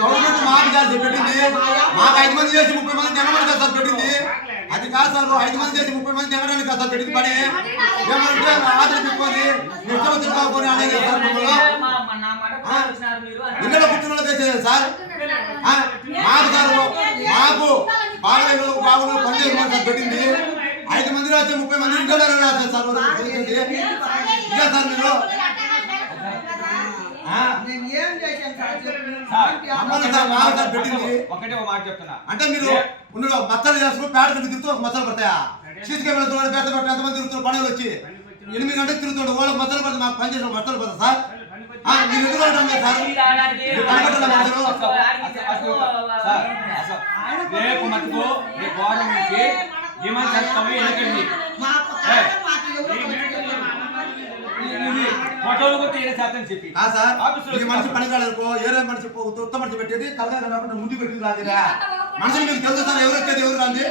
Government మాకు చేసి పెట్టింది. మాకు ఐదు మంది చేసి ముప్పై మంది జనమని కదా పెట్టింది. అది కాదు సార్ ఐదు మంది చేసి ముప్పై మంది జనడానికి కదా సార్ పెట్టింది పని. ఏమంటే ఆదరణ పెట్టుకొని వచ్చి కాకపోని అనేది సార్ మమ్మల్ని. ఇంట్లో వాళ్ళకే చేయాలి సార్? మాకు సార్ మాకు బాగా బాగున్న పని సార్ పెట్టింది. ఐదు మంది రాస్తే ముప్పై మంది ఇంట్లో రాస్తారు సార్ చేసేది. ఇదే సార్ మీరు ఆ, నేను ఏం చేశాను సార్ చెప్పు. సార్, అమ్మని సార్ మాకు సార్ పెట్టింది ఒకటే ఒక మాట చెప్తున్నా. అంటే మీరు ఉండు మచ్చలు చేసుకుని పేడ పెట్టి తిరుగుతూ ఒక మచ్చలు పడతాయా? సీసీ కెమెరా చూడండి పెద్ద పెద్ద ఎంతమంది తిరుగుతున్నారు? పండుగలు వచ్చి ఎనిమిది గంటలకు తిరుగుతుండే వాళ్ళకి మచ్చలు పడుతుంది మాకు పని చేసిన మచ్చలు పడతా సార్. ఆ, మీరు ఎందుకు అంటాం లేదు సార్? రేపు మటుకు రేపు ఎనకండి మాకు కారణం మాకు ఎవరు వచ్చారు? ఫోటోలు కొట్టి ఏదో శాతం చెప్పి. ఆ సార్ ఆఫీసులో ఈ మనిషి పని కాడనుకో ఏరే మనిషి పో- ఉత్త మనిషి పెట్టేది కలగా కనబడి ముందు పెట్టి రాదిరా. మనుషులు మీకు తెలుసు సార్ ఎవరు వచ్చేది ఎవరు రాంది?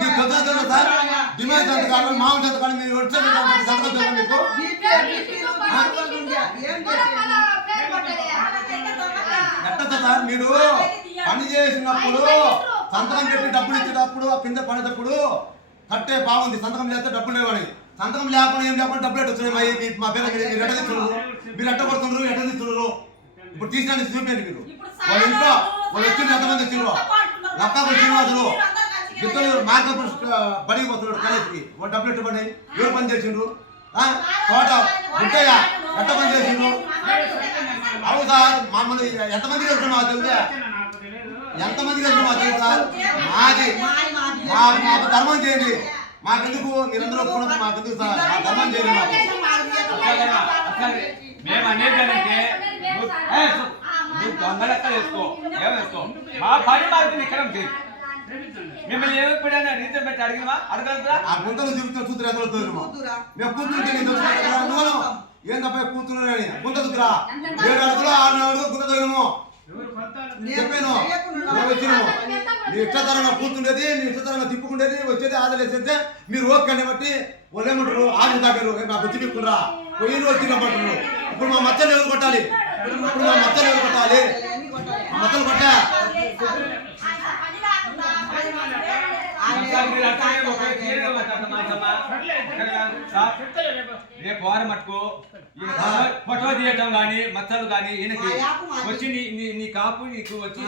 మీకు తెలుసా సార్? డిమాండ్ సంత కాదు మామూలు సంత కాదు మీరు వచ్చేది సంతకం మీకు సార్ మీరు? పని చేసినప్పుడు సంతకం పెట్టి డబ్బులు ఇచ్చేటప్పుడు ఆ కింద పడేటప్పుడు కట్టే బాగుంది. సంతకం చేస్తే డబ్బులు లేవని. సంతకం లేకుండా ఏం లేకుండా డబ్బులు ఎట్ట వచ్చినాయి మా- పేరు మీరు ఎట్ట తెచ్చున్నారు మీరు ఎట్ట పడుతున్నారు ఎట్ట తెచ్చున్నారు ఇప్పుడు తీసినాన్ని చూపించండి మీరు. వాళ్ళ ఇంట్లో వాళ్ళు వచ్చింది ఎంతమంది వచ్చిండ్రు? లక్కకు శ్రీనివాసులు ఇద్దరు మార్కప్ బడికి పోతున్నాడు కాలేజీకి. వాళ్ళు డబ్బులు ఎట్టు పడినాయి ఎవరు పని చేసిండ్రు? ఆ? తోట గుట్టయ్య ఎట్ట పని చేసిండ్రు? అవును సార్ మమ్మల్ని ఎంతమంది చేస్తున్నాం మాకు తెలుసా? ఎంతమంది చేస్తున్నాం మాకు తెలుసా? మాది. మా మాకు ధర్మం చేయండి. మాకెందుకు? మీరందరూ ఒప్పుకున్నప్పుడు మాకెందుకు సార్? మా ధర్మం? అట్లాగే. మేము అనేది ఏంటంటే నువ్వు ఏ, నువ్వు దొంగ లెక్క వేసుకో. ఏం వేసుకో? మా పని మాకు నిక్కడం చేయి. మిమ్మల్ని ఏమి ఎప్పుడైనా రీజన్ పెట్టి అడిగినా అడగలుగుతా ఆ గుంతలు చూపించిన చూతురు ఎంత? మేము తెలుసు? ఏందప్ప కూతురు అని? గుంత దుక్కురా ఏడు అడుగులు ఆరు అడుగులు గుంత తోయము మీ ఇష్టతరంగా కూర్చుండేది మీ ఇష్టతరంగా తిప్పుకుండేది వచ్చేది ఆదలేసేస్తే మీరు ఓకే బట్టి వాళ్ళు ఏమంటారు ఆరు తాగారు నాకు వచ్చి పిక్కురా పోయి వచ్చినప్పుడు ఇప్పుడు మా మచ్చలు ఎవరు కొట్టాలి? ఇప్పుడు మా మచ్చలు ఎవరు కొట్టాలి? మచ్చలు కొట్టా? రేపు. వారం మటుకు ఈ ఫోటో తీయటం కానీ మచ్చలు కానీ ఈయనకి మాది. వచ్చి నీ నీ- కాపు నీకు వచ్చి